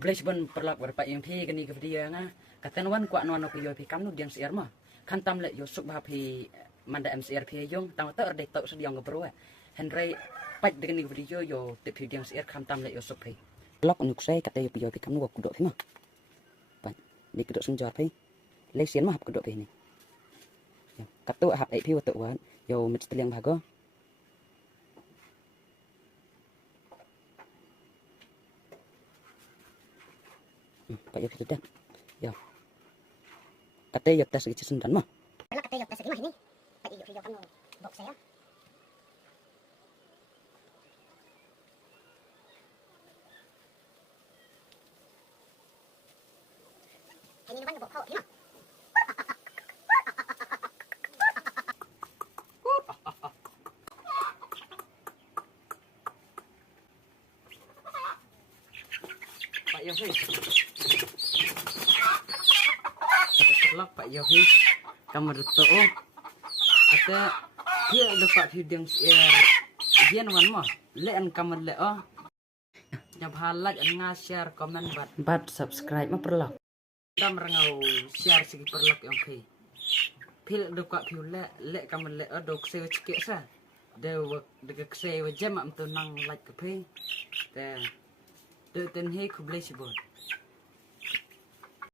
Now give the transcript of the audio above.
Boleh sebun perlak berpak yang pi kini ke video nga. Kata wan kuat nuan aku yo pi kamnu dieng syier mah. Kan tam le yo suk bah pi manda syier pi iung tang ta erde tok sediang ke bro. Henry pat dengan video yo te pi dieng syier kan tam le yo suk pi. Lok nuk sai kata yo pi kamnu aku dok pi mah. Pat ni kedok sunjor pi. Le syier mah kedok pi ni. Katu hap ai pi watuk wan yo mit teliang bago. Pak yo sudah. Yo. Kata yo tas gici sundan mah. Kalau kata yo tas mah ini. Pak yo video kamu box saya. Ini nuan box kau gimana? Pak Yohi. Terlak Pak Yohi. Kamar tu kata dia lupa video syier. Dia nuan mah. Leen kamar le oh. Nyab halak nge-share komen bat subscribe mah perlu. Kita merengau share segi perlu yang pi. Pil lupa piu le kamar le oh dok sewa cikik sa. Dek sewa jam am tu nang like ke pi. Te ten he ku boleh sebut.